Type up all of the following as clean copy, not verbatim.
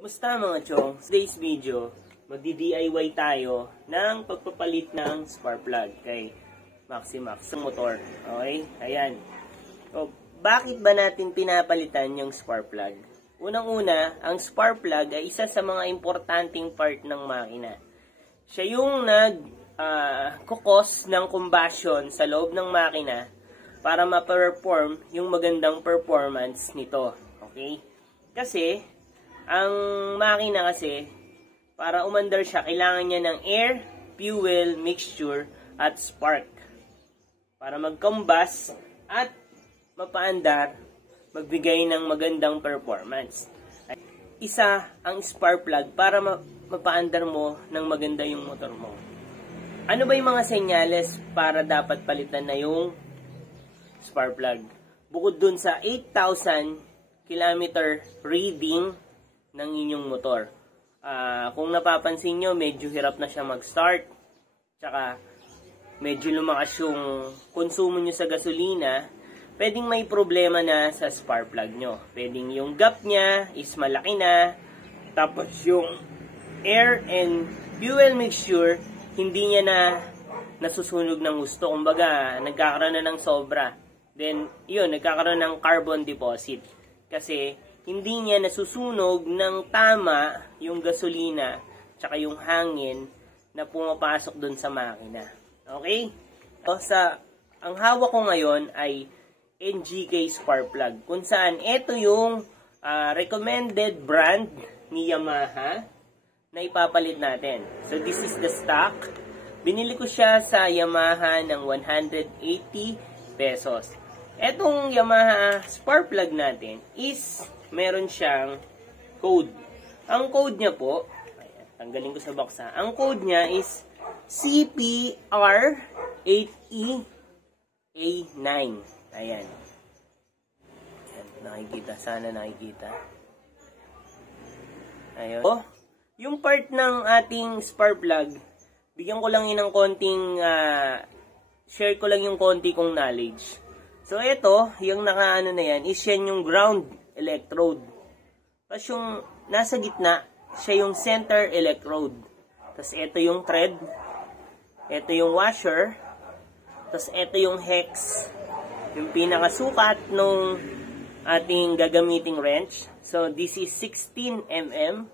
Kamusta mga chong? Today's video, magdi-DIY tayo ng pagpapalit ng spark plug kay Maximax sa motor. Okay? Ayan. So, bakit ba natin pinapalitan yung spark plug? Unang-una, ang spark plug ay isa sa mga importanteng part ng makina. Siya yung nag-cause ng combustion sa loob ng makina para ma-perform yung magandang performance nito. Okay? Kasi, ang makina kasi, para umandar siya, kailangan niya ng air, fuel, mixture, at spark. Para mag-combust at mapaandar, magbigay ng magandang performance. Isa ang spark plug para mapaandar mo ng maganda yung motor mo. Ano ba yung mga senyales para dapat palitan na yung spark plug? Bukod dun sa 8,000 kilometer reading ng inyong motor. Kung napapansin nyo, medyo hirap na siya mag-start. Tsaka, medyo lumakas yung konsumo nyo sa gasolina. Pwedeng may problema na sa spark plug nyo. Pwedeng yung gap niya is malaki na. Tapos yung air and fuel mixture, hindi niya na nasusunog ng gusto. Kumbaga, nagkakaroon na ng sobra. Then, yun, nagkakaroon ng carbon deposit. Kasi, hindi niya nasusunog ng tama yung gasolina tsaka yung hangin na pumapasok dun sa makina. Okay? So, ang hawak ko ngayon ay NGK spark plug. Kung saan, ito yung recommended brand ni Yamaha na ipapalit natin. So, this is the stock. Binili ko siya sa Yamaha ng 180 pesos. Etong Yamaha spark plug natin is meron siyang code. Ang code niya po, ayan, tanggalin ko sa box ha. Ang code niya is CPR8EA9. Ayan. Ayan, nakikita. Sana nakikita. Ayun. Oh, yung part ng ating spark plug, bigyan ko lang yun ng konting, share ko lang yung konti kong knowledge. So, ito, yung nakaano na yan, is yan yung ground electrode. Tapos yung nasa gitna, siya yung center electrode. Tapos ito yung thread. Ito yung washer. Tapos ito yung hex. Yung pinakasukat nung ating gagamiting wrench. So this is 16 mm.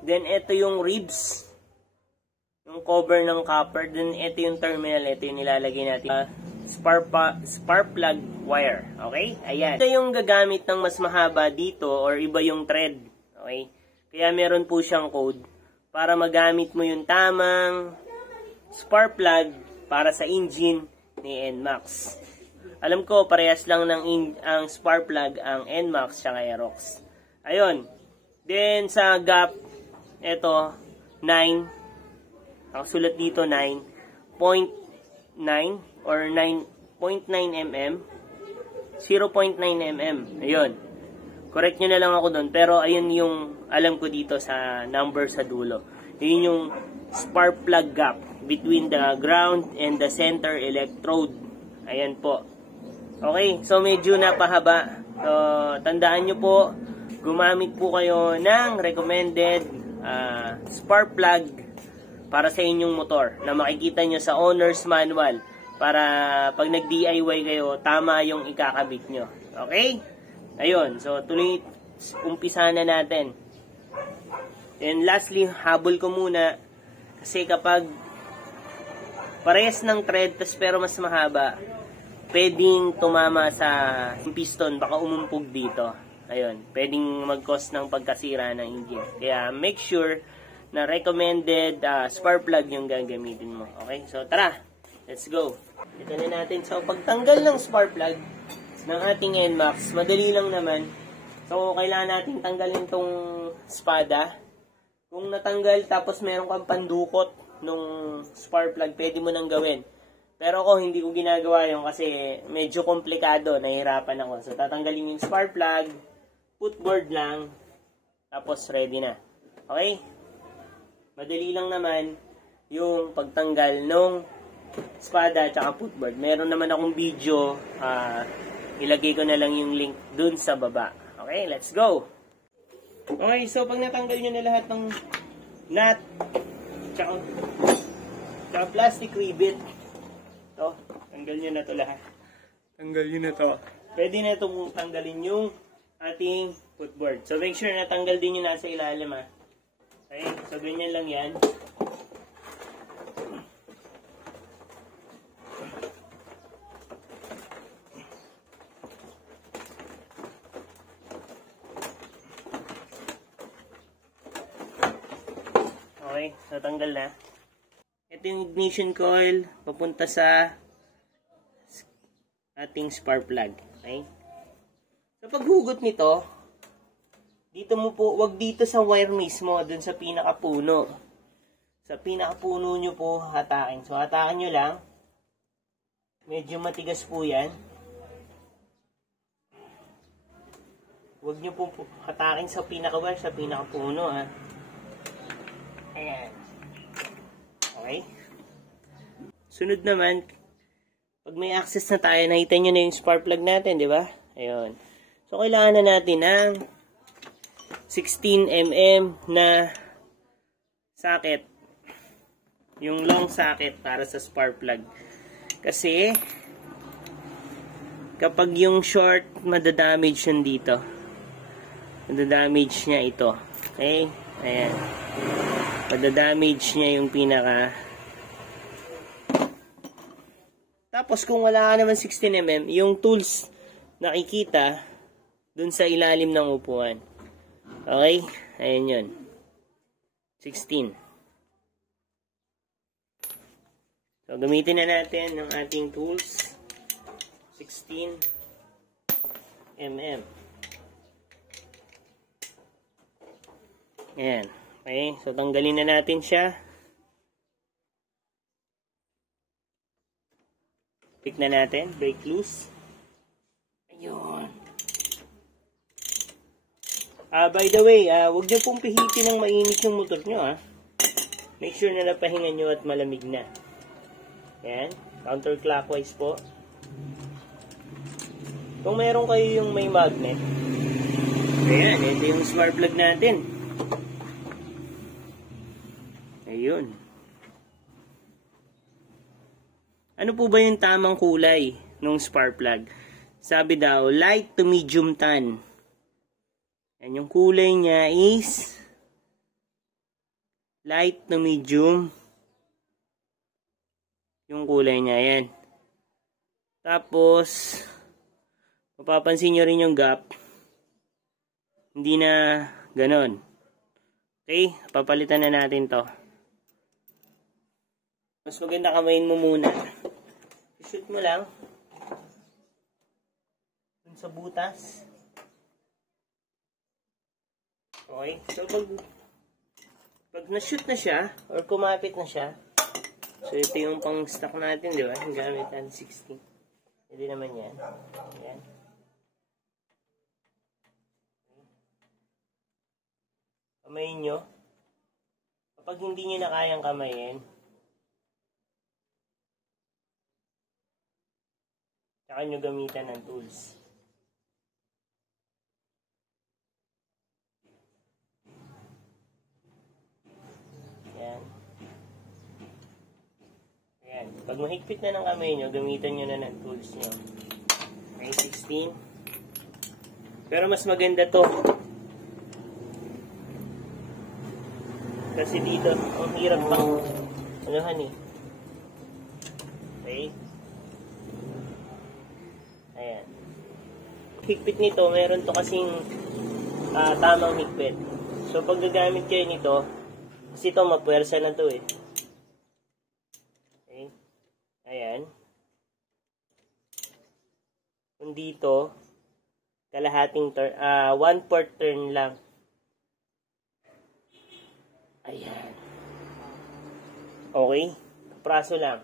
Then ito yung ribs. Yung cover ng copper. Then ito yung terminal. Ito yung nilalagay natin. Spark plug wire. Okay? Ayan. Ito yung gagamit ng mas mahaba dito or iba yung thread. Okay? Kaya meron po siyang code para magamit mo yung tamang spark plug para sa engine ni NMAX. Alam ko, parehas lang ng ang spark plug ang NMAX at Aerox. Ayun. Then, sa gap, ito, 9. Nakasulat dito, 9.9 or 9.9 mm, 0.9 mm. Ayun. Correct nyo na lang ako doon. Pero ayun yung alam ko dito sa number sa dulo. Yun yung spark plug gap between the ground and the center electrode. Ayan po. Okay. So medyo napahaba. So tandaan nyo po, gumamit po kayo ng recommended spark plug para sa inyong motor na makikita nyo sa owner's manual. Para pag nag-DIY kayo, tama yung ikakabit nyo. Okay? Ayun. So, tuloy, umpisa na natin. And lastly, habol ko muna. Kasi kapag parehas ng thread, pero mas mahaba, pwedeng tumama sa piston. Baka umumpog dito. Ayun. Pwedeng mag-cause ng pagkasira ng engine. Kaya, make sure na recommended spark plug yung gagamitin mo. Okay? So, tara. Let's go. Ito na natin. So, pagtanggal ng spark plug ng ating NMAX, madali lang naman. So, kailangan natin tanggalin tong espada. Kung natanggal, tapos meron kang pandukot nung spark plug, pwede mo nang gawin. Pero ako, hindi ko ginagawa yun kasi medyo komplikado. Nahihirapan ako. So, tatanggalin yung spark plug, footboard lang, tapos ready na. Okay? Madali lang naman yung pagtanggal nung espada at footboard. Meron naman akong video, ilagay ko na lang yung link dun sa baba. Okay, let's go! Okay, so pag natanggal nyo na lahat ng nut, tsaka plastic rivet, to, tanggal nyo na to lahat. Tanggal nyo na to. Pwede na itong tanggalin yung ating footboard. So make sure na tanggal din yung nasa ilalim ha. Okay, so ganyan lang yan. Okay, so tanggal na. Ito yung ignition coil papunta sa ating spark plug. Okay? So paghugot nito, dito mo po, wag dito sa wire mismo, dun sa pinakapuno. Sa pinakapuno nyo po hatakin. So hatakin nyo lang. Medyo matigas po yan. Wag nyo po hatakin sa pinaka-wire, sa pinakapuno ha. Ayan. Okay. Sunod naman, pag may access na tayo, nakita nyo na yung spark plug natin, di ba? Ayun. So, kailangan na natin ng 16mm na socket. Yung long socket para sa spark plug. Kasi, kapag yung short, madadamage yun dito. Madadamage niya ito. Okay? Ayan. Madadamage niya yung pinaka. Tapos kung wala ka naman 16mm, yung tools nakikita dun sa ilalim ng upuan. Okay? Ayan yun. 16. So, gamitin na natin ng ating tools. 16mm. Ayan. Okay, so tanggalin na natin siya. Pick na natin, break loose. Ayun. By the way, huwag niyo pong pihitin ng mainit yung motor nyo. Make sure na napahinga nyo at malamig na. Ayan, counterclockwise po. Kung meron kayo yung may magnet, ayan, ito yung spark plug natin. Ayun. Ano po ba yung tamang kulay ng spark plug? Sabi daw, light to medium tan. Yan, yung kulay niya is light to medium. Yung kulay niya, yan. Tapos, mapapansin nyo rin yung gap. Hindi na ganon. Okay, papalitan na natin to. Mas maganda kamayin mo muna. I-shoot mo lang. Dun sa butas. Okay. So, pag na-shoot na siya, or kumapit na siya, so ito yung pang stock natin, di ba? Yung gamit natin 16. Pwede naman yan. Ayan. Kamayin nyo. Kapag hindi nyo na kayang kamayin, saka nyo gamitan ng tools. Ayan. Ayan. Pag mahigpit na ng kamay nyo, gamitan nyo na ng tools nyo. Okay, 16. Pero mas maganda to. Kasi dito, ang hirap pang anuhan eh. Okay. Ayan. Higpit nito, meron to kasing tamang higpit. So, pag gagamit kayo nito, kasi ito, mapuwersa na to eh. Okay. Ayan. Kung dito, kalahating turn, 1/4 turn lang. Ayan. Okay. Praso lang.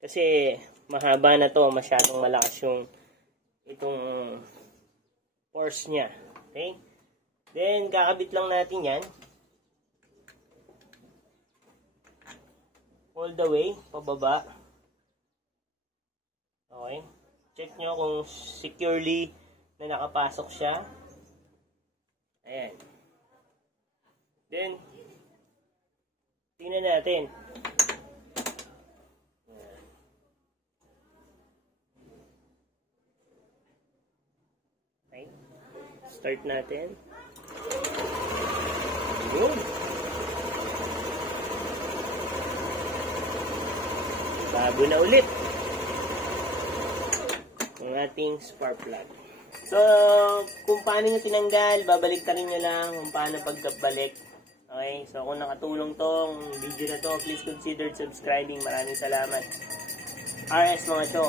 Kasi, mahaba na to, masyadong malakas yung itong force niya. Okay? Then, kakabit lang natin yan. All the way, pababa. Okay? Check nyo kung securely na nakapasok siya. natin. Okay. Start natin. Yun. Bago na ulit ang ating spark plug. So, kung paano nyo tinanggal, babalik ta rin nyo lang kung paano pagbalik. Okay? So, kung nakatulong tong video na to, please consider subscribing. Maraming salamat. RS mga to.